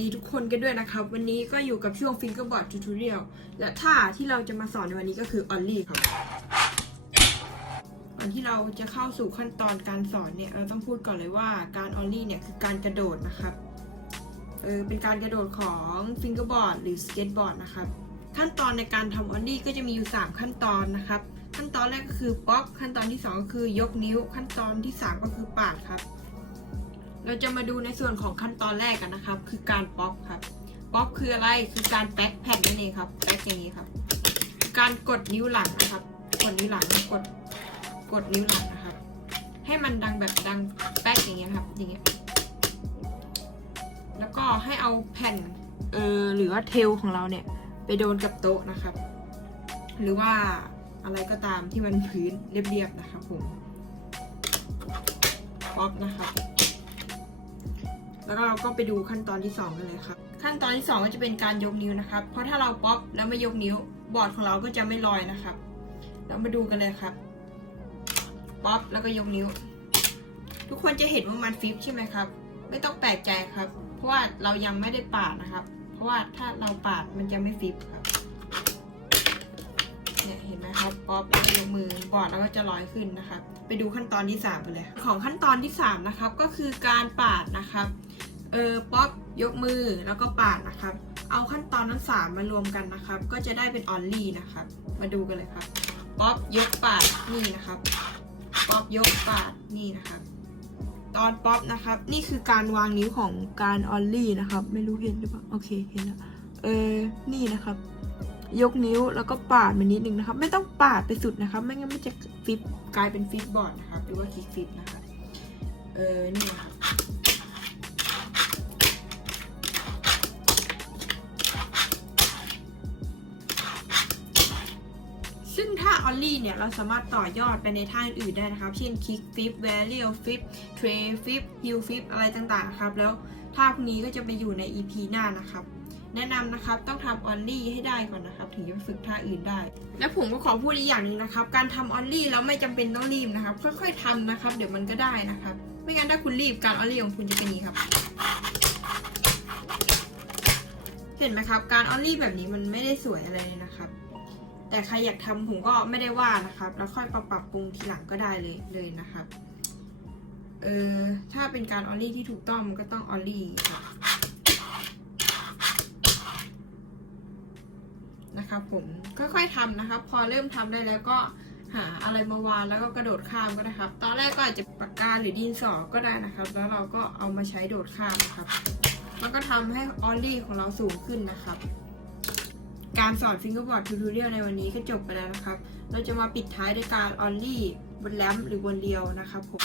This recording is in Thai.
ดีทุกคนกันด้วยนะครับ วันนี้ก็อยู่กับช่วง Fingerboard Tutorial และท่าที่เราจะมาสอนในวันนี้ก็คือ Ollie ครับก่อนที่เราจะเข้าสู่ขั้นตอนการสอนเนี่ย เราต้องพูดก่อนเลยว่าการ Ollie เนี่ยคือการกระโดดนะครับ เออเป็นการกระโดดของ Fingerboard หรือ Skateboard นะครับ ขั้นตอนในการทำ Ollie ก็จะมีอยู่ 3 ขั้นตอนนะครับ ขั้นตอนแรกก็คือป๊อปขั้นตอนที่ 2 ก็คือยกนิ้ว ขั้นตอนที่ 3 ก็คือปาดครับ เราจะมาดูในส่วนของขั้นตอนแรกกันนะครับ คือการป๊อปครับ ป๊อปคืออะไรคือการแป๊กแผ่นนั่นเองครับแป๊กอย่างนี้ครับ การกดนิ้วหลังนะครับ กดนิ้วหลังกดกดนิ้วหลังนะครับ ให้มันดังแบบดังแป๊กอย่างเงี้ยครับอย่างเงี้ยแล้วก็ให้เอาแผ่นเออหรือว่าเทลของเราเนี่ย ไปโดนกับโต๊ะนะครับ หรือว่าอะไรก็ตามที่มันพื้นเรียบๆนะครับผมป๊อปนะครับ แล้วก็เราก็ไปดูขั้นตอนที่ 2 กันเลยครับ ขั้นตอนที่ 2 ก็จะเป็นการยกนิ้วนะครับ เพราะถ้าเราป๊อปแล้วไม่ยกนิ้วบอร์ดของเราก็จะไม่ลอยนะครับ เรามาดูกันเลยครับ ป๊อปแล้วก็ยกนิ้ว ทุกคนจะเห็นว่ามันฟิปใช่ไหมครับ ไม่ต้องแปลกใจครับ เพราะว่าเรายังไม่ได้ปาดนะครับ เพราะว่าถ้าเราปาดมันจะไม่ฟิปครับ เนี่ยเห็นไหมครับป๊อปแล้วก็ยกมือบอร์ดแล้วก็จะลอยขึ้นนะครับไปดูขั้นตอนที่3กันเลย ของขั้นตอนที่3นะครับก็คือการปาดนะครับเออป๊อปยกมือแล้วก็ปาดนะครับ เอาขั้นตอนทั้งสามมารวมกันนะครับ ก็จะได้เป็นออนลี่นะครับ มาดูกันเลยครับป๊อปยกปาดนี่นะครับป๊อปยกปาดนี่นะครับตอนป๊อปนะครับ นี่คือการวางนิ้วของการออลลี่นะครับ ไม่รู้เห็นหรือเปล่าโอเคเห็นแล้วเออนี่นะครับ ยกนิ้วแล้วก็ปาดมานิดนึงนะครับ ไม่ต้องปาดไปสุดนะครับ ไม่งั้นมันจะฟิปกลายเป็นฟิปบอร์ดนะครับ หรือว่าคิกฟิปนะครับเออนี่นะครับซึ่งท่าออลลี่เนี่ย เราสามารถต่อยอดไปในท่าอื่นๆได้นะครับ เช่นคิกฟิปแวเรียลฟิปเทรฟิปฮิลฟิปอะไรต่างๆ นะครับ แล้วท่าพวกนี้ก็จะไปอยู่ใน EP หน้านะครับ แนะนำนะครับต้องทำออลลี่ให้ได้ก่อนนะครับ ถึงจะฝึกท่าอื่นได้ และผมก็ขอพูดอีกอย่างหนึ่งนะครับ การทำออลลี่แล้วไม่จำเป็นต้องรีบนะครับ ค่อย ๆทำนะครับ เดี๋ยวมันก็ได้นะครับ ไม่งั้นถ้าคุณรีบการออลลี่ของคุณจะเป็นอย่างนี้ครับเห็นไหมครับ การออลลี่แบบนี้มันไม่ได้สวยอะไรเลยนะครับ แต่ใครอยากทำผมก็ไม่ได้ว่านะครับ แล้วค่อยปรับปรับปรุงทีหลังก็ได้เลยเลยนะครับเออถ้าเป็นการออลลี่ที่ถูกต้องมันก็ต้องออลลี่ครั นะครับผมค่อยๆทำนะครับ พอเริ่มทำได้แล้วก็หาอะไรมาวางแล้วก็กระโดดข้ามก็ได้ครับ ตอนแรกก็อาจจะปากกาหรือดินสอก็ได้นะครับ แล้วเราก็เอามาใช้โดดข้ามนะครับแล้วก็ทำให้ออลลี่ของเราสูงขึ้นนะครับ การสอน fingerboard tutorial ในวันนี้ก็จบไปแล้วนะครับ เราจะมาปิดท้ายด้วยการออลลี่บนแรมหรือบนเรียวนะครับผม